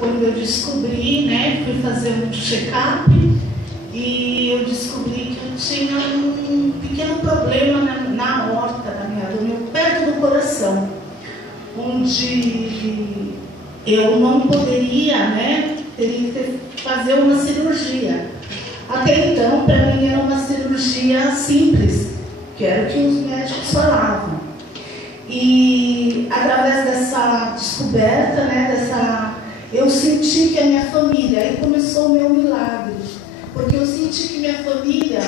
quando eu descobri, né, fui fazer um check-up e eu descobri que eu tinha um pequeno problema na aorta, perto do coração, onde eu não poderia, né, teria que fazer uma cirurgia. Até então, para mim, era uma cirurgia simples, que era o que os médicos falavam. E através dessa descoberta, né, eu senti que a minha família, aí começou o meu milagre, porque eu senti que minha família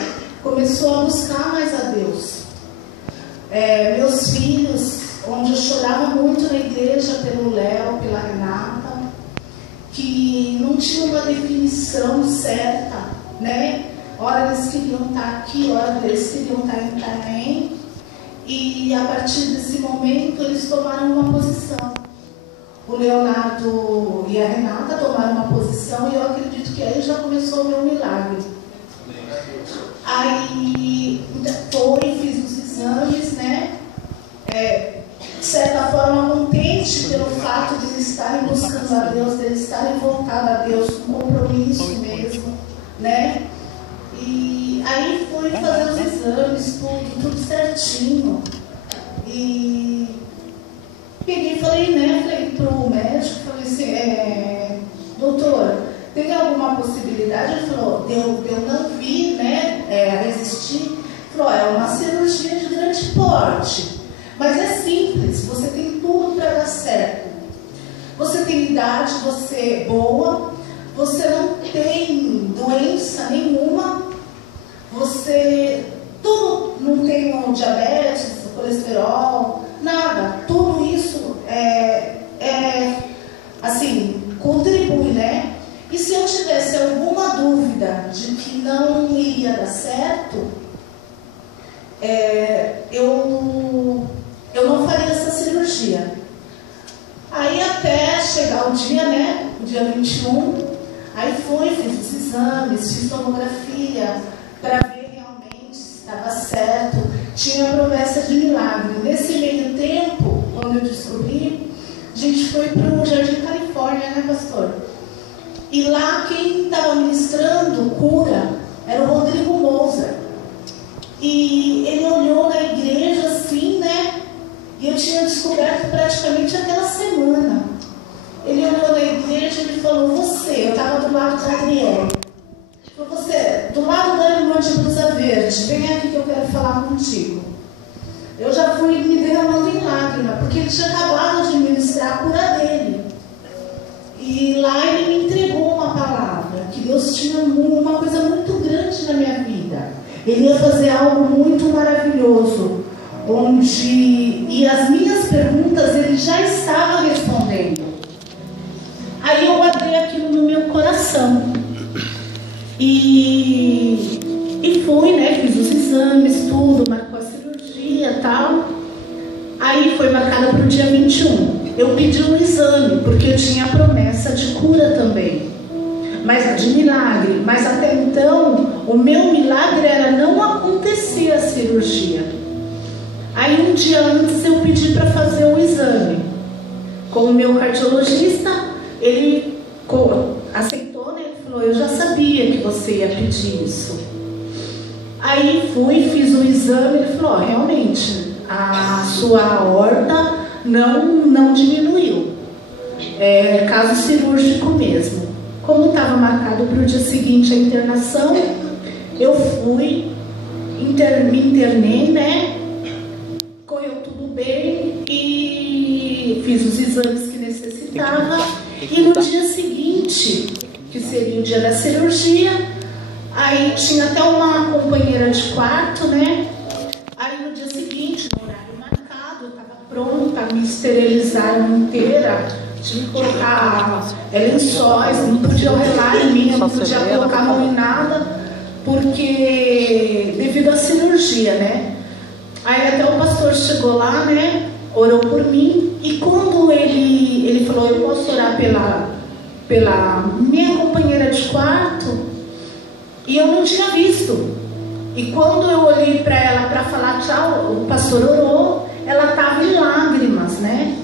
começou a buscar mais a Deus. Meus filhos, onde eu chorava muito na igreja pelo Léo, pela Renata, que não tinha uma definição certa, né? Ora eles queriam estar aqui, ora eles queriam estar em Itaém. E a partir desse momento eles tomaram uma posição. O Leonardo e a Renata tomaram uma posição e eu acredito que aí já começou o meu milagre. Aí fiz os exames, né? De certa forma contente pelo fato de eles estarem buscando a Deus, de eles estarem voltados a Deus, com compromisso mesmo, né? E aí fui fazer os exames, tudo certinho. E peguei e falei pro médico, falei assim, doutor, tem alguma possibilidade? Ele falou, eu não vi, né, resistir. Ele falou, é uma cirurgia de grande porte, mas é simples, você tem tudo para dar certo. Você tem idade, você é boa, você não tem doença nenhuma, você não tem diabetes, colesterol, nada. Tudo isso assim, contribui, né? E se eu tivesse alguma dúvida de que não iria dar certo, eu não faria essa cirurgia. Aí até chegar o dia, né? O dia 21, aí fiz os exames, fiz tomografia, para ver realmente se estava certo, tinha promessa de milagre. Nesse meio tempo, quando eu descobri, a gente foi para o Jardim Califórnia, né, pastor? E lá quem estava ministrando cura era o Rodrigo Moser. E ele olhou na igreja assim, né? E eu tinha descoberto praticamente aquela semana. Ele olhou na igreja e ele falou, eu estava do lado da Adriele. Você, do lado da irmã de blusa verde, vem aqui que eu quero falar contigo. Eu já fui me derramando em lágrima, porque ele tinha acabado de ministrar a cura dele. E lá ele me entregou uma palavra, que Deus tinha uma coisa muito grande na minha vida. Ele ia fazer algo muito maravilhoso, e as minhas perguntas ele já estava respondendo. Aí eu guardei aquilo no meu coração. E fui, né? Fiz os exames, tudo, marcou a cirurgia e tal. Aí foi marcada para o dia 21. Eu pedi um exame, porque eu tinha a promessa de cura também, mas de milagre. Mas até então, o meu milagre era não acontecer a cirurgia. Aí um dia antes eu pedi para fazer um exame. Com o meu cardiologista, ele aceitou, né? Ele falou, eu já sabia que você ia pedir isso. Aí fui, fiz o exame, ele falou, realmente, a sua aorta não diminuiu. É caso cirúrgico mesmo. Como estava marcado para o dia seguinte a internação, eu fui, me internei, né? Correu tudo bem e fiz os exames que necessitava. E no dia seguinte, que seria o dia da cirurgia, aí tinha até uma companheira de quarto, né? Aí no dia seguinte, no horário marcado, eu estava pronta, me esterilizaram inteira, tive que colocar lençóis, não podia relar em mim, não podia colocar a mão em nada, porque devido à cirurgia, né? Aí até o pastor chegou lá, né? Orou por mim, e quando ele falou, eu posso orar pela minha companheira de quarto, e eu não tinha visto. E quando eu olhei para ela para falar tchau, o pastor orou, ela estava em lágrimas, né?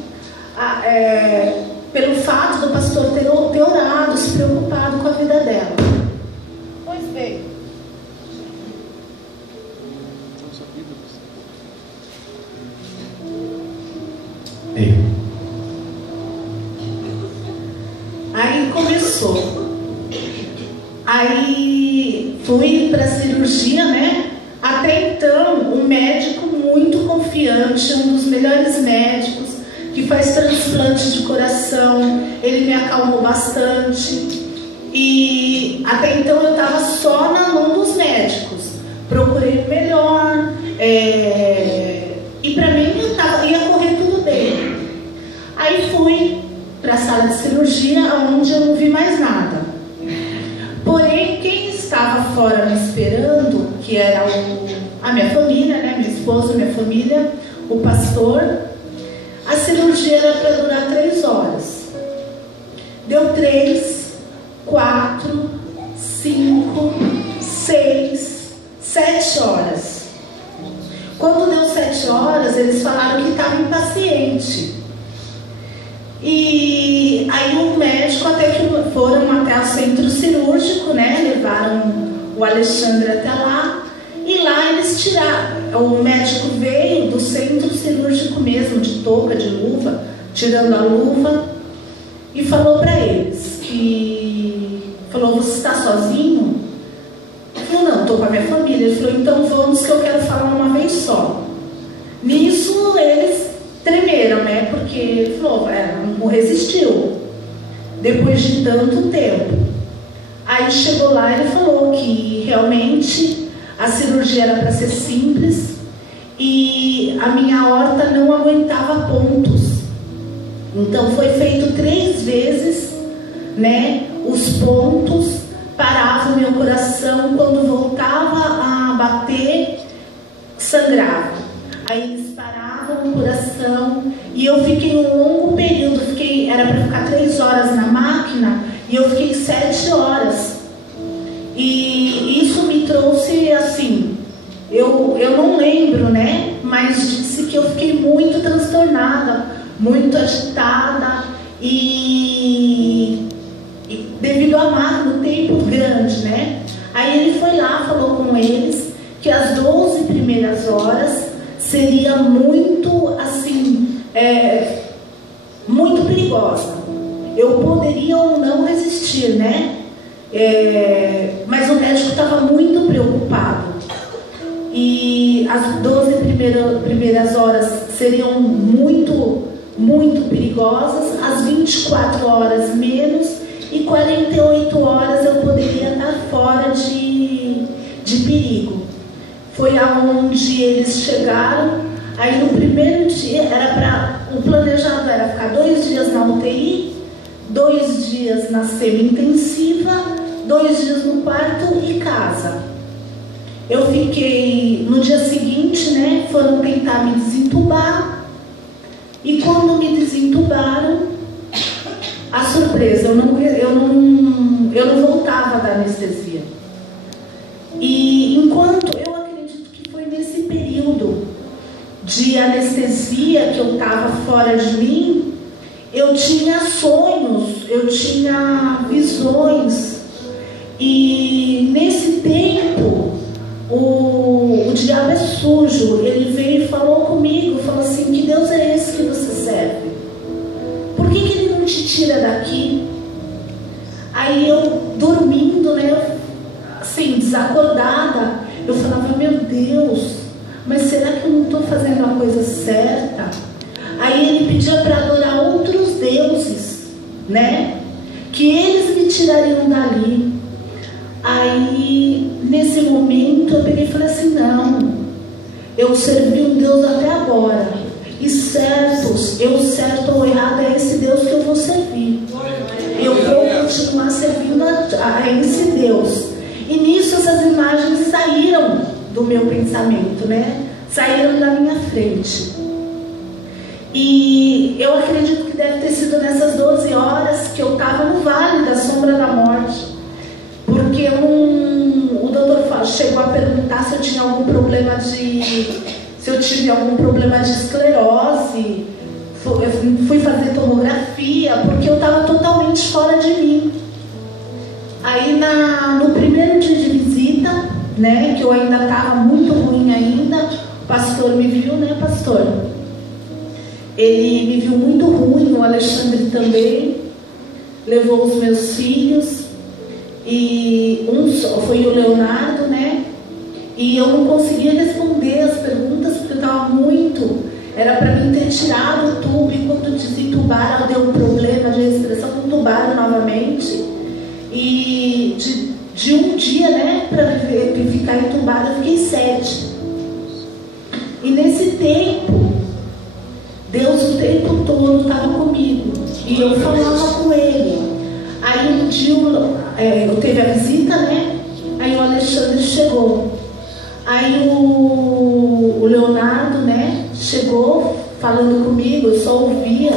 Pelo fato do pastor ter Aí começou. Aí fui para a cirurgia, né? Até então, um médico muito confiante, um dos melhores médicos, que faz transplante de coração, ele me acalmou bastante. E até então eu estava só na mão dos médicos. Procurei o melhor, e para mim ia correr tudo bem. Aí fui para a sala de cirurgia, onde eu não vi mais nada. Porém, quem estava fora me esperando, que era a minha família, né, minha esposa, minha família, o pastor, a cirurgia era para durar 3 horas. Deu 3, 4, 5, 6, 7 horas. Quando deu 7 horas, eles falaram que estava impaciente. E aí o médico, até que foram até o centro cirúrgico, né? Levaram o Alexandre até lá. E lá eles tiraram. O médico veio do centro cirúrgico mesmo, de touca, de luva, tirando a luva, e falou para eles que... Falou, você está sozinho? Eu falei, não, estou com a minha família. Ele falou, então vamos que eu quero falar uma vez só. Nisso eles tremeram, né? Porque ele falou, não resistiu. Depois de tanto tempo. Aí chegou lá e ele falou que realmente a cirurgia era para ser simples e a minha aorta não aguentava pontos. Então foi feito 3 vezes, né? Os pontos paravam meu coração, quando voltava a bater, sangrava. Aí eles paravam o coração e eu fiquei um longo período, era para ficar 3 horas na máquina e eu fiquei 7 horas. E isso me trouxe assim, eu não lembro, né? Mas disse que eu fiquei muito transtornada, muito agitada e devido a amar no tempo grande, né? Aí ele foi lá, falou com eles que as 12 primeiras horas seria muito assim, muito perigosa. Eu poderia ou não resistir, né? Mas o médico estava muito preocupado. E as 12 primeiras horas seriam muito, muito perigosas, as 24 horas menos, e 48 horas eu poderia estar fora de perigo. Foi aonde eles chegaram. Aí no primeiro dia, o planejado era ficar 2 dias na UTI, 2 dias na semi-intensiva, 2 dias no quarto e casa. Eu fiquei, no dia seguinte, né, foram tentar me desentubar, e quando me desentubaram, a surpresa, eu não voltava da anestesia. E enquanto, eu acredito que foi nesse período de anestesia que eu estava fora de mim, eu tinha sonhos, eu tinha visões, e nesse tempo, o diabo é sujo, ele veio e falou comigo, falou assim, que Deus é esse que você serve? Por que ele não te tira daqui? Aí eu dormindo, né, assim, desacordada, eu falava, meu Deus, mas será que eu não estou fazendo a coisa certa? Aí ele pedia para adorar outros deuses, né, que eles me tirariam dali. Aí, nesse momento, eu peguei e falei assim, não, eu servi um Deus até agora, e certo ou errado, é esse Deus que eu vou servir. Eu vou continuar servindo a esse Deus. E nisso essas imagens saíram do meu pensamento, né? Saíram da minha frente. E eu acredito que deve ter sido nessas 12 horas que eu estava no vale da sombra da morte. Porque o doutor chegou a perguntar se eu tinha algum problema se eu tive algum problema de esclerose. Eu fui fazer tomografia, porque eu estava totalmente fora de mim. Aí no primeiro dia de visita, né, que eu ainda estava muito ruim ainda, o pastor me viu, né, Ele me viu muito ruim, o Alexandre também. levou os meus filhos, e foi o Leonardo, né? E eu não conseguia responder as perguntas porque eu estava muito. Era para mim ter tirado o tubo, e quando desentubaram, deu um problema de restrição, entubaram novamente. E de um dia, né, para ficar entubada, eu fiquei 7. E nesse tempo, Deus o tempo todo estava comigo. E eu falava com Ele. Aí um dia eu teve a visita, né? Aí o Alexandre chegou. Aí o Leonardo, né, chegou falando comigo, eu só ouvia.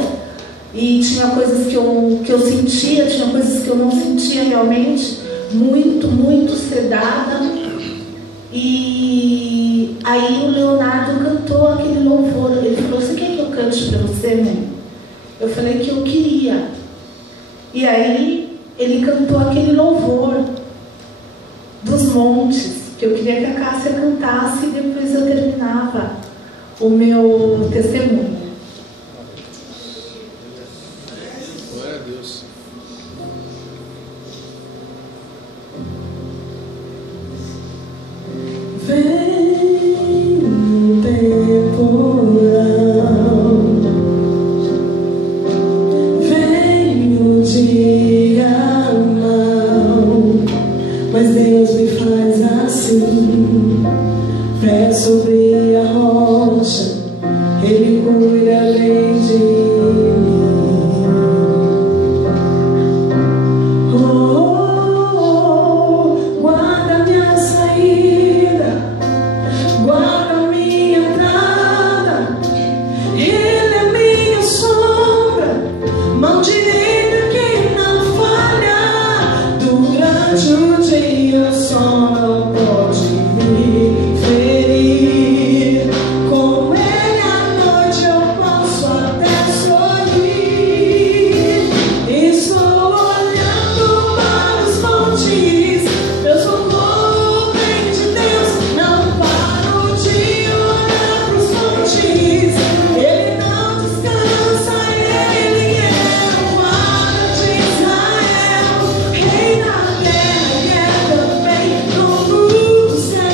E tinha coisas que eu sentia, tinha coisas que eu não sentia realmente. Muito, muito sedada. E aí o Leonardo cantou aquele louvor. Ele falou: você quer que eu cante para você, mãe? Eu falei que eu queria. E aí ele cantou aquele louvor dos montes, que eu queria que a Cássia cantasse, e depois eu terminava o meu testemunho. Glória a Deus. Vem um temporal, vem um dia mau, mas Deus me faz assim, pé sobre a rocha, Ele cuida além de mim. Guarda minha saída, guarda minha entrada, Ele é minha sombra, mão direita que não falha. Durante o dia o sol não pode me ferir, com Ele à noite eu posso até sorrir. Estou olhando para os montes, meu socorro vem de Deus, não paro de olhar para os montes. Ele não descansa, Ele é o guarda de Israel, Rei na terra e é também dono do céu.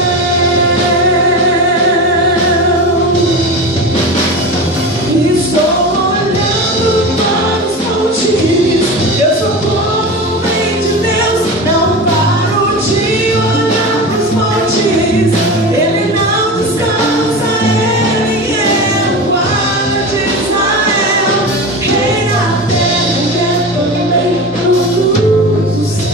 Estou olhando para os montes, meu socorro vem de Deus, não paro de olhar para os montes. Ele não descansa, Ele é o guarda de Israel, Rei na terra e é também dono do céu.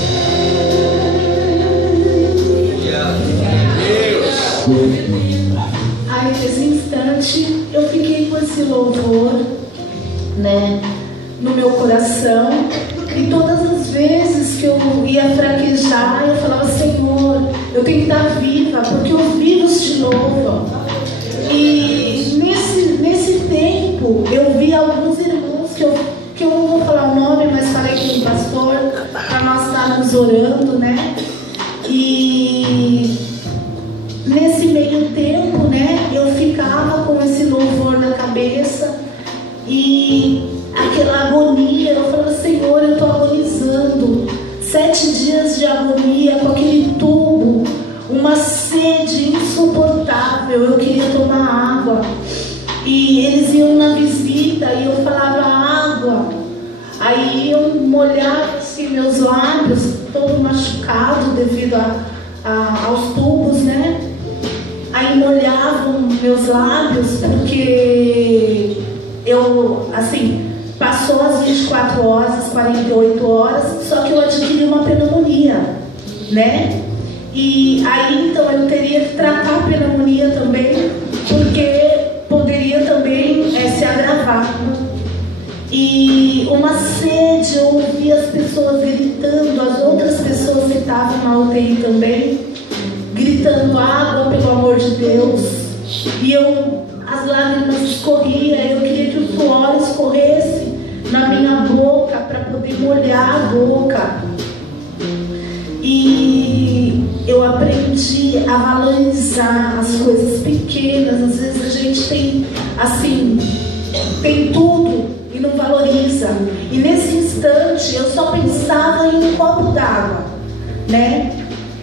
Aí nesse instante eu fiquei com esse louvor, né, no meu coração. E todas as vezes que eu ia fraquejar, eu falava: Senhor, eu tenho que estar viva, porque os vivos te louvam. E nesse tempo eu vi alguns irmãos que eu não vou falar o nome, mas falei com o pastor para nós estarmos orando, né? E nesse meio tempo, né, eu ficava com esse louvor na cabeça e aquela agonia. Eu falava: Senhor, eu estou agonizando. 7 dias de agonia com aquele tubo, uma sede insuportável. Eu queria tomar água. E eles iam na visita e eu falava: água. Aí eu molhava assim meus lábios, todo machucado devido aos tubos, né? Aí molhavam meus lábios, porque eu, assim, passou as 24 horas, as 48 horas, só que eu adquiri uma pneumonia, né? E aí então eu teria que tratar a pneumonia também, porque poderia também se agravar. E uma sede, eu ouvia as pessoas gritando, as outras pessoas que estavam na UTI também, gritando: água, pelo amor de Deus. E as lágrimas escorriam, eu queria que o suor escorresse na minha boca para poder molhar a boca. E eu aprendi a valorizar as coisas pequenas. Às vezes a gente tem, assim, tem tudo e não valoriza. E nesse instante noite eu só pensava em um copo d'água, né?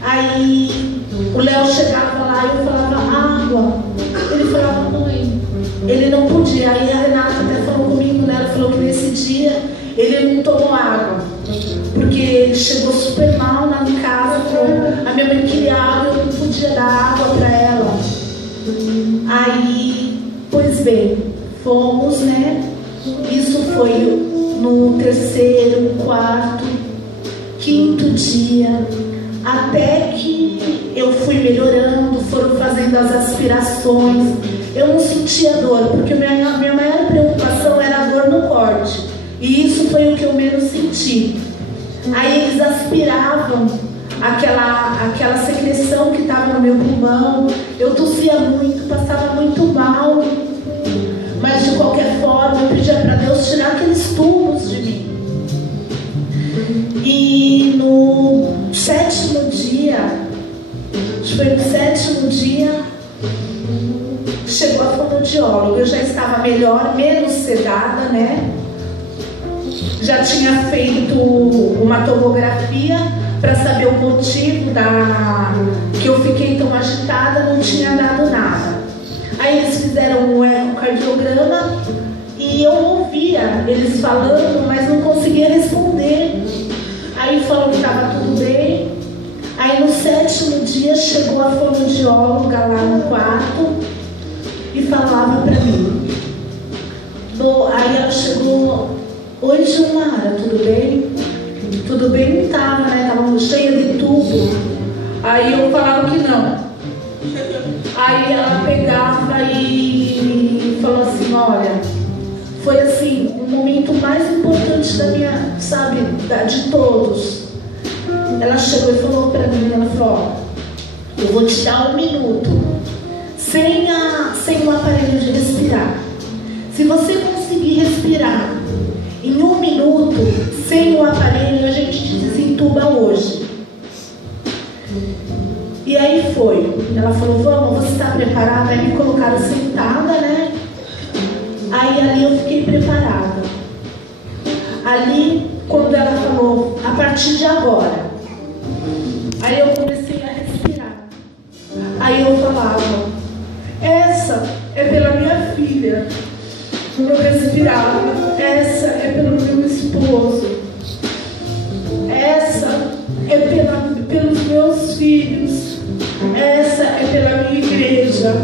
Aí o Léo chegava lá e eu falava água. Ele falava, mãe, ele não podia. Aí a Renata até falou comigo, né? Ela falou que nesse dia ele não tomou água, porque ele chegou super mal na casa, falou, a minha mãe queria água, eu não podia dar água para ela. Aí, pois bem, fomos, né? Isso foi no 3º, 4º, 5º dia, até que eu fui melhorando, foram fazendo as aspirações. Eu não sentia dor, porque minha maior preocupação era a dor no corte. E isso foi o que eu menos senti. Aí eles aspiravam aquela secreção que estava no meu pulmão. Eu tossia muito, passava muito mal. Mas de qualquer forma eu pedia para Deus tirar aqueles tubos de mim. E no 7º dia, acho que foi no 7º dia, chegou a fonoaudióloga. Eu já estava melhor, menos sedada, né? Já tinha feito uma tomografia para saber o motivo que eu fiquei tão agitada, não tinha dado nada. Aí eles fizeram um ecocardiograma e eu ouvia eles falando, mas não conseguia responder. Aí falou que estava tudo bem. Aí no 7º dia chegou a fonoaudióloga lá no quarto e falava para mim. Aí ela chegou, oi Gilmara, tudo bem? Tudo bem? Não estava, né? Estava cheia de tubo. Aí eu falava que não. Aí ela pegava e falou assim, olha, foi assim, o momento mais importante da minha, sabe, de todos. Ela chegou e falou pra mim, ela falou, ó, eu vou te dar 1 minuto, sem o aparelho de respirar. Se você conseguir respirar em 1 minuto, sem o aparelho, a gente te desentuba hoje. E aí foi. Ela falou, vamos, você está preparada? Aí me colocaram sentada, né? Aí ali eu fiquei preparada. Ali, quando ela falou, a partir de agora, aí eu comecei a respirar. Aí eu falava, essa é pela minha filha. Eu respirava, essa é pelo meu esposo, essa é pelos meus filhos, essa é pela minha igreja.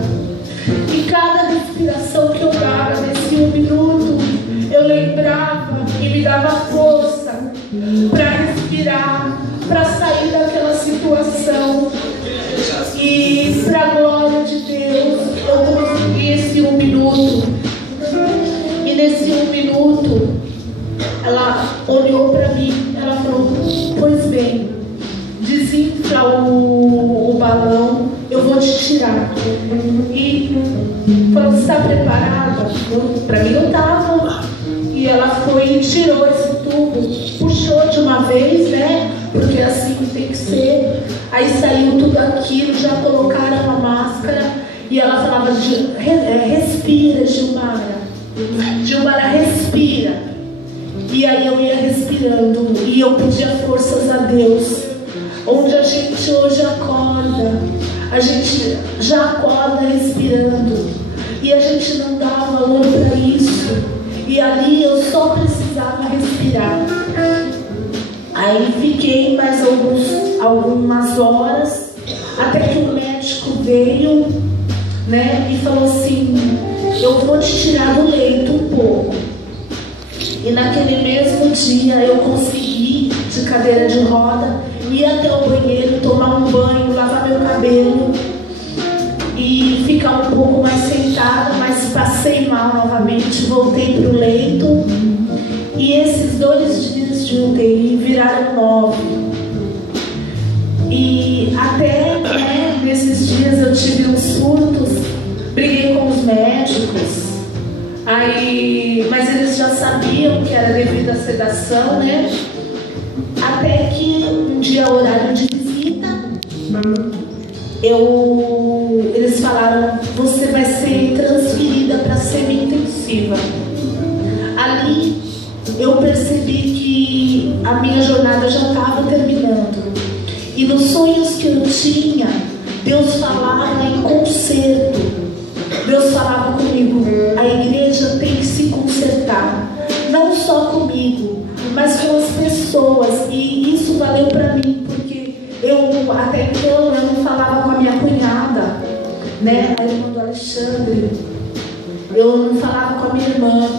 E cada respiração que eu dava nesse 1 minuto, eu lembrava e me dava força para respirar, para sair daquela situação. E para a glória de Deus, eu consegui esse 1 minuto. E nesse 1 minuto, ela olhou para mim, ela falou, pois bem, desinfla o balão, eu vou te tirar. E falou, você está preparada? Para mim não estava. E ela foi e tirou esse tubo, puxou de uma vez, né? Porque assim tem que ser. Aí saiu tudo aquilo, já colocaram a máscara. E ela falava, respira, Gilmara. Gilmara, respira. E aí eu ia respirando e eu pedia forças a Deus. Onde a gente hoje acorda, a gente já acorda respirando e a gente não dá valor para isso. E ali eu só precisava respirar. Aí fiquei mais algumas horas até que o médico veio, né, e falou assim, eu vou te tirar do leito um pouco. E naquele mesmo dia eu consegui, de cadeira de roda, ir até o banheiro, tomar um banho, lavar meu cabelo e ficar um pouco mais sentada, mas passei mal novamente, voltei para o leito. E esses 2 dias de UTI viraram 9. E até, né, nesses dias eu tive uns surtos, briguei com os médicos. Mas eles já sabiam que era devido à sedação, né? Até que um dia, horário de visita, eles falaram, você vai ser transferida para semi-intensiva. Ali eu percebi que a minha jornada já estava terminando. E nos sonhos que eu tinha, Deus falava em conserto. Deus falava comigo, a igreja tem que se consertar. Não só comigo, mas com as pessoas. E isso valeu para mim, porque até então eu não falava com a minha cunhada, né? A irmã do Alexandre. Eu não falava com a minha irmã.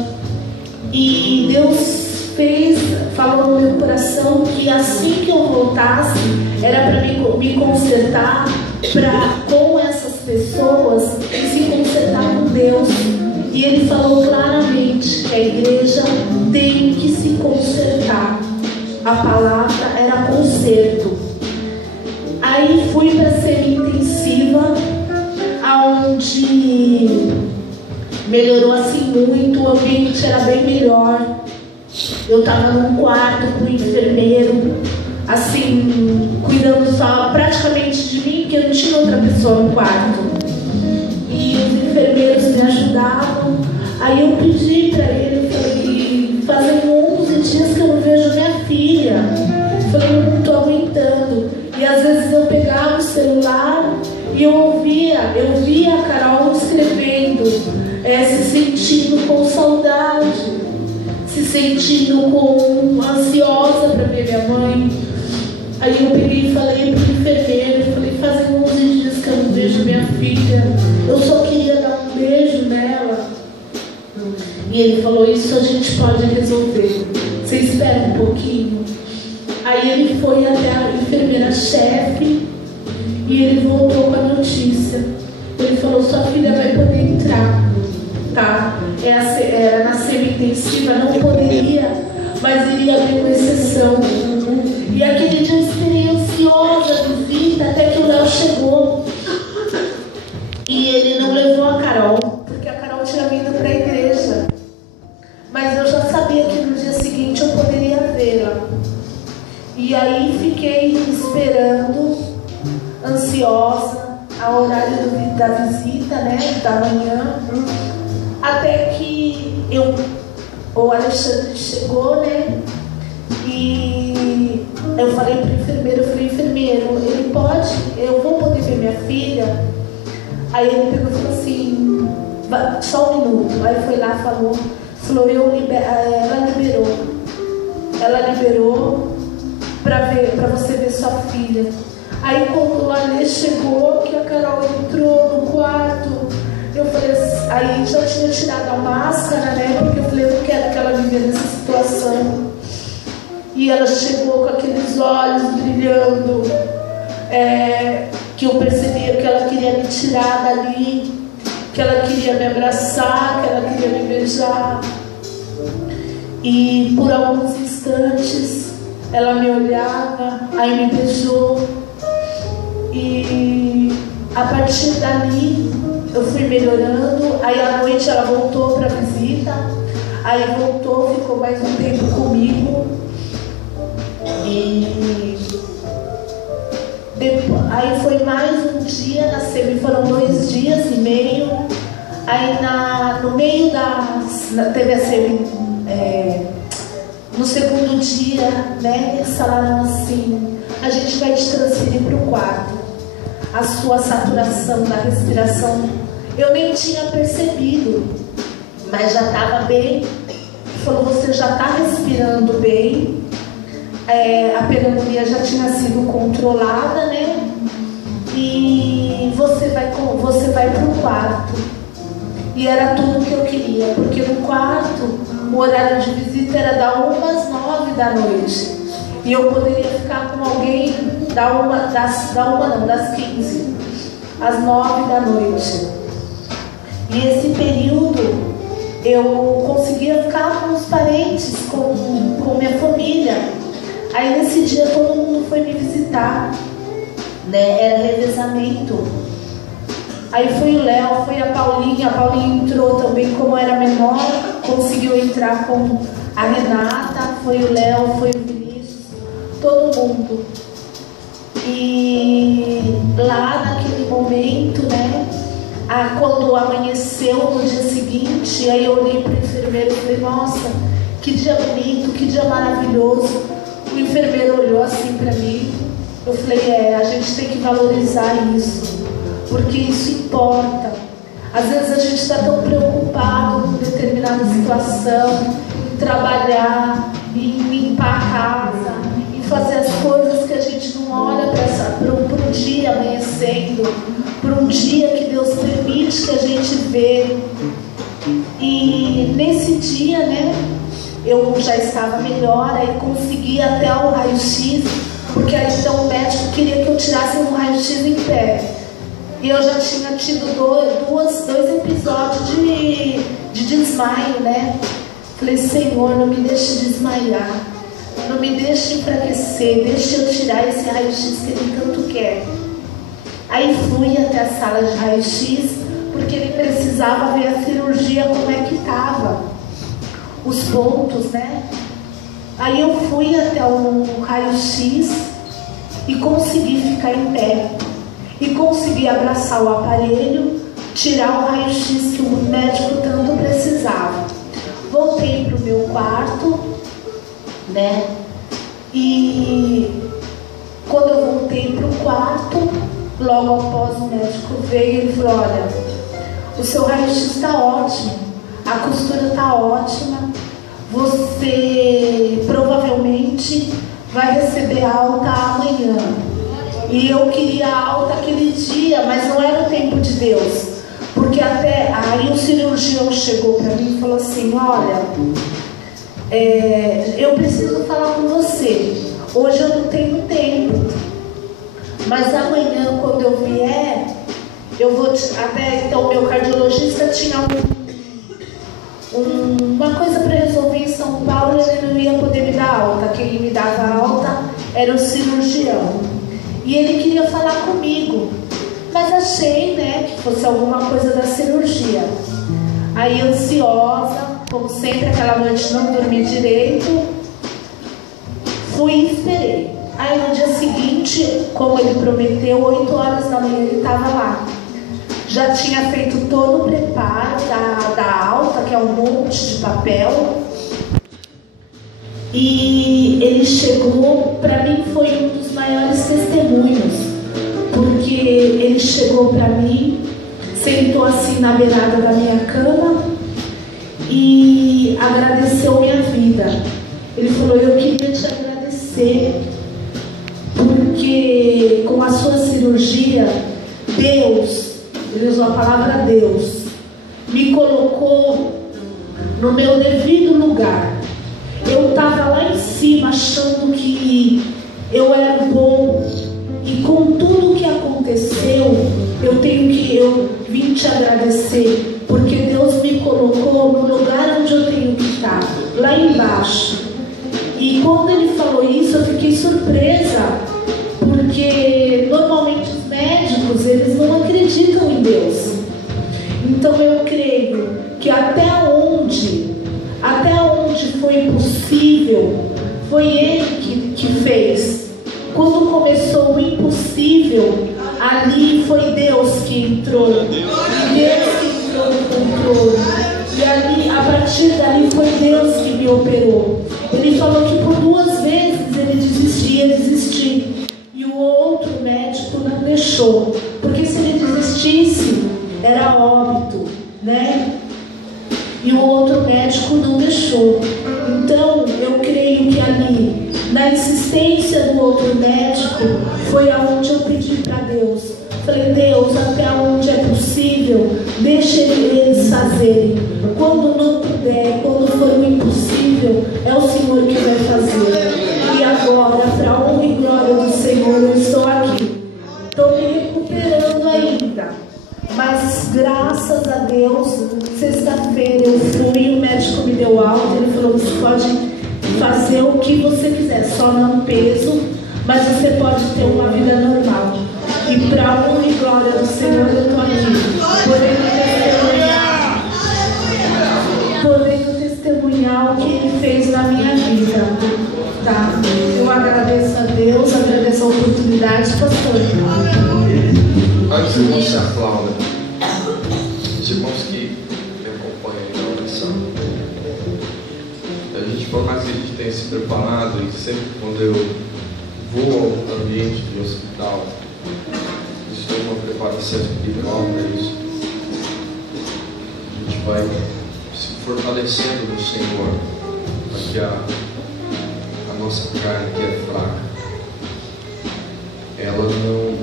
E Deus falou no meu coração que assim que eu voltasse, era para me consertar com essas pessoas e se consertar com Deus. E Ele falou claramente que a igreja tem que se consertar. A palavra era conserto. Aí fui para a semi-intensiva, aonde melhorou assim muito, o ambiente era bem melhor. Eu estava num quarto com o enfermeiro, assim, cuidando só praticamente de mim, porque não tinha outra pessoa no quarto. E os enfermeiros me ajudavam. Aí eu pedi para ele, falei, fazem 11 dias que eu não vejo minha filha. Falei, eu não estou aguentando. E às vezes eu pegava o celular e eu via a Carol escrevendo, se sentindo com saudade, se sentindo ansiosa para ver minha mãe. Aí eu peguei e falei para o enfermeiro, falei, fazem 11 dias que eu não vejo minha filha, eu só queria dar um beijo nela. E ele falou, isso a gente pode resolver, você espera um pouquinho. Aí ele foi até a enfermeira-chefe e ele voltou com a notícia. Ele falou, sua filha vai poder entrar, tá? Era na semi-intensiva, não poderia, mas iria abrir uma exceção. E aquele dia eu esperei ansiosa a visita até que o Léo chegou. E ele não levou a Carol, porque a Carol tinha vindo para a igreja. Mas eu já sabia que no dia seguinte eu poderia vê-la. E aí fiquei esperando, ansiosa, ao horário da visita, né, da manhã, até que o Alexandre chegou, né, e eu falei para o enfermeiro, ele pode, eu vou poder ver minha filha? Aí ele pegou e falou assim, só um minuto. Aí foi lá, falou, ela liberou para você ver sua filha. Aí quando o Alê chegou, que a Carol entrou no quarto, eu falei assim, aí já tinha tirado a máscara, né? Porque eu falei, eu não quero que ela viva nessa situação. E ela chegou com aqueles olhos brilhando, que eu percebia que ela queria me tirar dali, que ela queria me abraçar, que ela queria me beijar. E por alguns instantes ela me olhava, aí me beijou. E a partir dali eu fui melhorando. Aí à noite ela voltou para a visita. Aí voltou, ficou mais um tempo comigo. E depois, aí foi mais um dia na semi, foram 2 dias e meio. Aí no meio teve a semi, no segundo dia, né, eles falaram assim, a gente vai te transferir para o quarto. A sua saturação da respiração, eu nem tinha percebido, mas já estava bem. Falou, você já está respirando bem. A pneumonia já tinha sido controlada, né? E você vai para o quarto. E era tudo que eu queria, porque no quarto o horário de visita era da 1 às 9 da noite. E eu poderia ficar com alguém das 15 às 9 da noite. E esse período eu conseguia ficar com os parentes, com minha família. Aí nesse dia todo mundo foi me visitar, né? Era revezamento. Aí foi o Léo, foi a Paulinha entrou também, como era menor, conseguiu entrar com a Renata, foi o Léo, foi o Vinícius, todo mundo. E lá naquele momento, né, quando amanheceu no dia seguinte, aí eu olhei para o enfermeiro e falei, nossa, que dia bonito, que dia maravilhoso. assim para mim. Eu falei, a gente tem que valorizar isso, porque isso importa. Às vezes a gente está tão preocupado com determinada situação, em trabalhar, em limpar a casa, em fazer as coisas que a gente não olha para um dia amanhecendo, para um dia que Deus permite que a gente vê. E nesse dia, né, eu já estava melhor, aí consegui até o raio-x, porque aí então o médico queria que eu tirasse um raio-x em pé. E eu já tinha tido dois episódios de desmaio, né? Falei, Senhor, não me deixe desmaiar, não me deixe enfraquecer, deixe eu tirar esse raio-x que ele tanto quer. Aí fui até a sala de raio-x, porque ele precisava ver a cirurgia como é que estava, os pontos, né? Aí eu fui até o raio-x e consegui ficar em pé. E consegui abraçar o aparelho, tirar o raio-x que o médico tanto precisava. Voltei para o meu quarto, né? E quando eu voltei para o quarto, logo após o médico veio e falou, olha, o seu raio-x está ótimo, a costura está ótima, você provavelmente vai receber alta amanhã. E eu queria alta aquele dia, mas não era o tempo de Deus. Porque até aí o cirurgião chegou para mim e falou assim, olha, eu preciso falar com você. Hoje eu não tenho tempo, mas amanhã quando eu vier, eu vou até então meu cardiologista tinha uma coisa para resolver em São Paulo, ele não ia poder me dar alta. Quem me dava alta era o cirurgião. E ele queria falar comigo, mas achei, né, que fosse alguma coisa da cirurgia. Aí ansiosa, como sempre, aquela noite não dormi direito, fui e esperei. Aí no dia seguinte, como ele prometeu, 8 horas da manhã ele estava lá. Já tinha feito todo o preparo da alta, que é um monte de papel. E ele chegou, para mim foi um dos maiores testemunhos, porque ele chegou para mim, sentou assim na beirada da minha cama e agradeceu minha vida. Ele falou, eu queria te agradecer, porque com a sua cirurgia, Deus, ele usou a palavra Deus, me colocou no meu devido lugar. Eu estava lá em cima achando que eu era bom, e com tudo que aconteceu, eu vim te agradecer, porque Deus me colocou no lugar onde eu tenho que estar, lá embaixo. E quando ele falou isso, eu fiquei surpresa, porque normalmente os médicos, eles não acreditam em Deus. Então eu creio que até onde foi impossível, foi Ele que fez. Quando começou o impossível, ali foi Deus que entrou. Deus que entrou no controle. E ali, a partir dali, foi Deus que me operou. Ele falou que por 2 vezes ele ia desistir. E o outro médico não deixou. Porque se ele desistisse, era óbito, né? E o outro médico não deixou. Então, eu creio que ali, na insistência do outro médico, foi aonde eu pedi para Deus. Falei, Deus, até onde é possível, deixa eles fazerem. Quando não puder, quando for o impossível, é o Senhor que vai fazer. E agora, para a honra e glória do Senhor, eu estou aqui. Estou me recuperando ainda. Mas graças a Deus, sexta-feira eu fui e o médico me deu alta. Ele falou, você pode fazer o que você quiser, só não peso, mas você pode ter uma vida normal. E para a honra e glória do Senhor, eu estou aqui, podendo testemunhar o que Ele fez na minha vida. Tá? Eu agradeço a Deus, agradeço a oportunidade, pastor. Antes que você aplauda, os irmãos que me acompanham na oração, a gente, por mais que a gente tenha se preparado, e sempre quando eu vou ao ambiente de hospital, estou numa preparação espiritual para isso. A gente vai se fortalecendo no Senhor, para que a nossa carne, que é fraca, ela não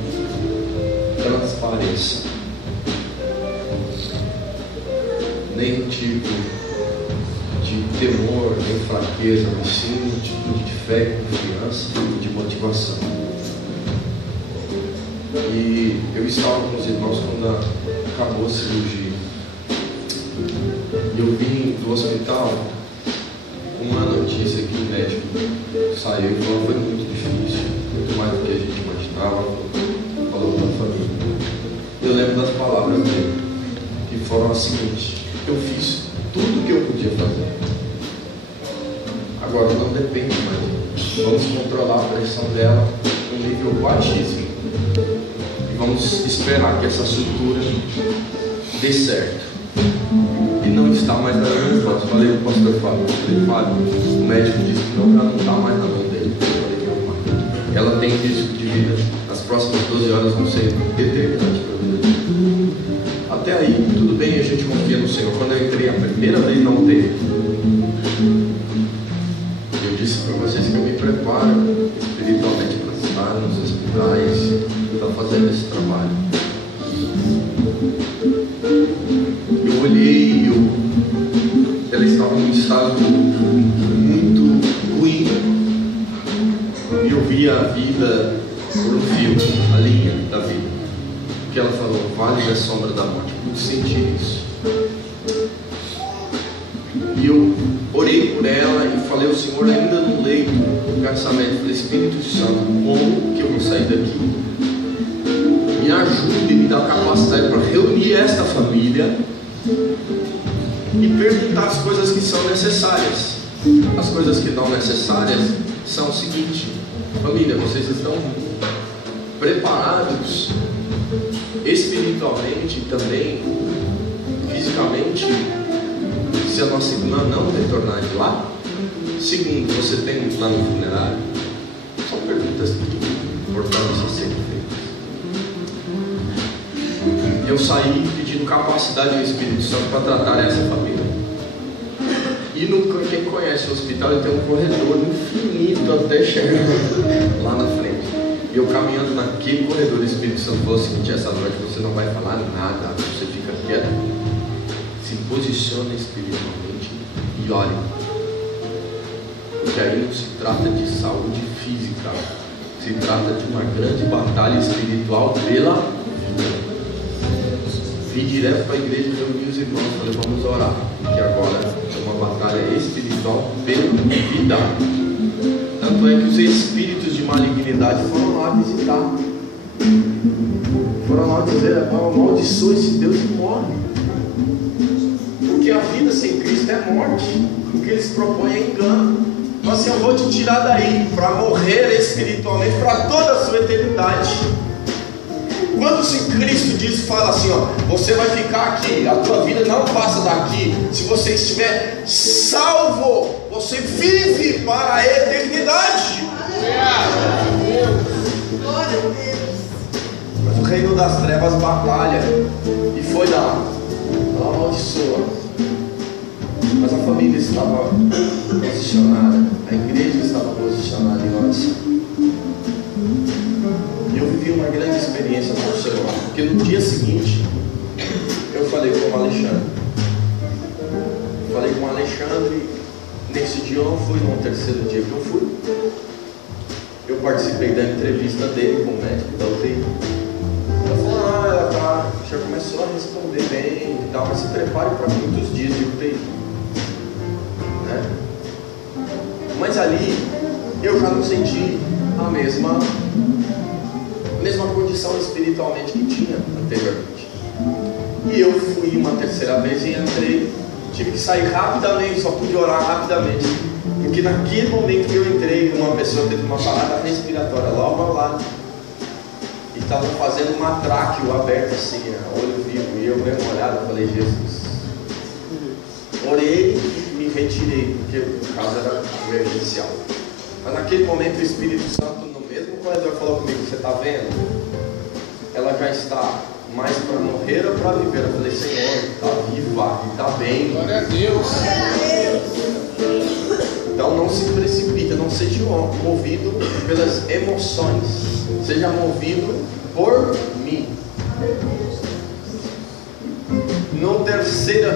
transpareça nenhum tipo de temor, nem fraqueza, mas sim um tipo de fé, confiança e de motivação. E eu estava com os irmãos quando acabou a cirurgia. E eu vim do hospital com uma notícia que o médico saiu e falou que foi muito difícil, muito mais do que a gente imaginava, falou para a família. Eu lembro das palavras dele, que foram as seguintes: eu fiz tudo o que eu podia fazer. Agora não depende mais. Vamos controlar a pressão dela no nível baixíssimo. E vamos esperar que essa sutura dê certo. E não está mais na mão. Eu falei para o pastor Fábio, o médico disse que não, ela não está mais na mão dele. Eu falei, não, ela tem risco de vida. As próximas 12 horas vão ser determinantes para a vida dele. Até aí, tudo bem, a gente confia no Senhor. Quando eu entrei a primeira vez, não teve. Eu disse para vocês que eu me preparo espiritualmente para estar nos hospitais, para fazer esse trabalho. Eu olhei, ela estava num estado muito ruim, e eu via a vida por um fio, a linha da vida. Que ela falou, vale da sombra da morte. Eu pude sentir isso. E eu orei por ela e falei ao Senhor, ainda no leito do casamento, falei, Espírito Santo, como que eu vou sair daqui? Me ajude, me dá capacidade para reunir esta família e perguntar as coisas que são necessárias. As coisas que não necessárias são o seguinte: família, vocês estão preparados espiritualmente e também fisicamente se a nossa irmã não retornar de lá? Segundo, você tem um plano funerário? São perguntas importantes a serem feitas. Eu saí pedindo capacidade do Espírito Santo para tratar essa família. E quem conhece o hospital, ele tem um corredor infinito até chegar lá na frente. E eu caminhando naquele corredor, o Espírito Santo falou o seguinte: essa noite você não vai falar nada, você fica quieto, se posiciona espiritualmente e olhe. Porque aí não se trata de saúde física, se trata de uma grande batalha espiritual pela vida. Vim direto para a igreja e reuni os irmãos, falei, vamos orar, porque agora é uma batalha espiritual pela vida. Tanto é que os espíritos de malignidade foram lá visitar, foram lá dizer, amaldiçoa esse Deus e morre, porque a vida sem Cristo é morte, o que eles propõem é engano. Então assim, eu vou te tirar daí para morrer espiritualmente para toda a sua eternidade. Quando Cristo diz, fala assim, ó, você vai ficar aqui, a tua vida não passa daqui. Se você estiver salvo, você vive para a eternidade. Mas o reino das trevas batalha e foi lá, ela amaldiçoa. Mas a família estava posicionada, a igreja estava posicionada em oração. E eu vivi uma grande experiência com o Senhor, porque no dia seguinte eu falei com o Alexandre. Nesse dia eu não fui, no terceiro dia que eu fui, eu participei da entrevista dele com o médico da UTI. Ela falou, ela já começou a responder bem e tal, mas se prepare para muitos dias de UTI, né? Mas ali eu já não senti a mesma condição espiritualmente que tinha anteriormente. E eu fui uma terceira vez e entrei, tive que sair rapidamente, só pude orar rapidamente, porque naquele momento que eu entrei, uma pessoa teve uma parada respiratória logo ao lado e estava fazendo uma tráqueo aberta assim, olho vivo, e eu dei uma olhada e falei, Jesus. Orei e me retirei, porque o caso era emergencial. Mas naquele momento o Espírito Santo, no mesmo corredor falou comigo, você está vendo? Ela já está mais para morrer ou para viver? Eu falei, Senhor, está viva e está bem. Glória a Deus. Então não se precipite, não seja movido pelas emoções, seja movido por mim.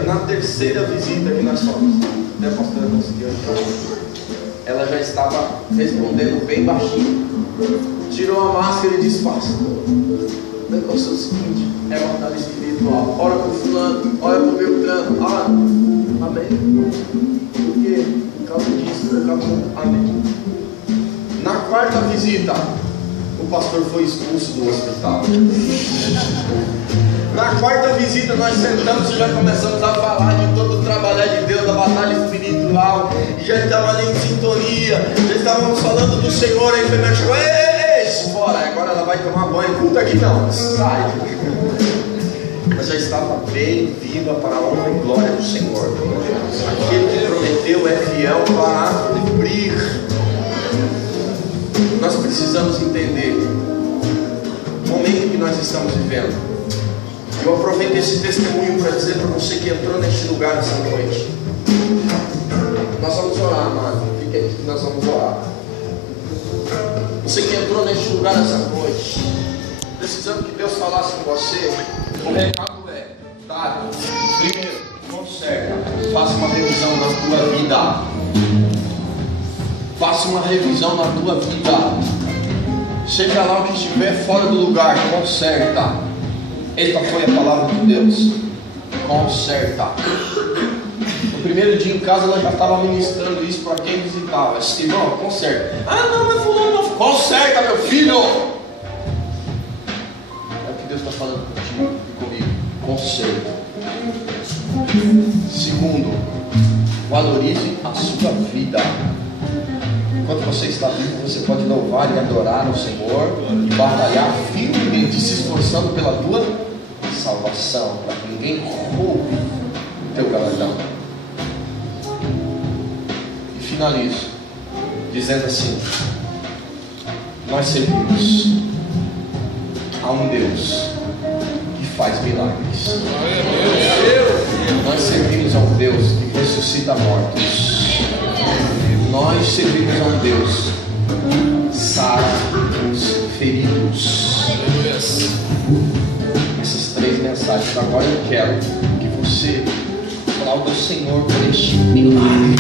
Na terceira visita que nós fomos, até a pastora conseguiu entrar, ela já estava respondendo bem baixinho, tirou a máscara e disse, pastor, o negócio é o seguinte, é batalha espiritual, ora por fulano, ora por Beltrano, ora, amém, porque por causa disso, por causa do amém. Na quarta visita, o pastor foi expulso do hospital. Na quarta visita nós sentamos e já começamos a falar de todo o trabalhar de Deus, da batalha espiritual, e já estava ali em sintonia, já estávamos falando do Senhor, aí a enfermeira chegou, ei, fora, agora ela vai tomar banho, culto aqui não, sai. Mas já estava bem viva para a honra e glória do Senhor. Aquele que prometeu é fiel para cumprir. Nós precisamos entender o momento que nós estamos vivendo. Eu aproveito esse testemunho para dizer para você que entrou neste lugar essa noite. Nós vamos orar, amado. Fique aqui que nós vamos orar. Você que entrou neste lugar essa noite, precisando que Deus falasse com você, o recado é, tá? Primeiro, conserta, faça uma revisão na tua vida. Faça uma revisão na tua vida. Seja lá o que estiver fora do lugar, conserta. Esta foi a palavra de Deus. Conserta. No primeiro dia em casa ela já estava ministrando isso para quem visitava. Disse, irmão, conserta. Ah não, mas fulano não. Conserta, meu filho. É o que Deus está falando contigo e comigo. Conserta. Segundo, valorize a sua vida. Enquanto você está vivo, você pode louvar e adorar o Senhor e batalhar firmemente, se esforçando pela tua salvação, para que ninguém roube o teu galardão. E finalizo dizendo assim: nós servimos a um Deus que faz milagres. Nós servimos a um Deus que ressuscita mortos. Nós servimos a um Deus sara os feridos. Essas 3 mensagens. Agora eu quero que você aplaude o Senhor por este milagre.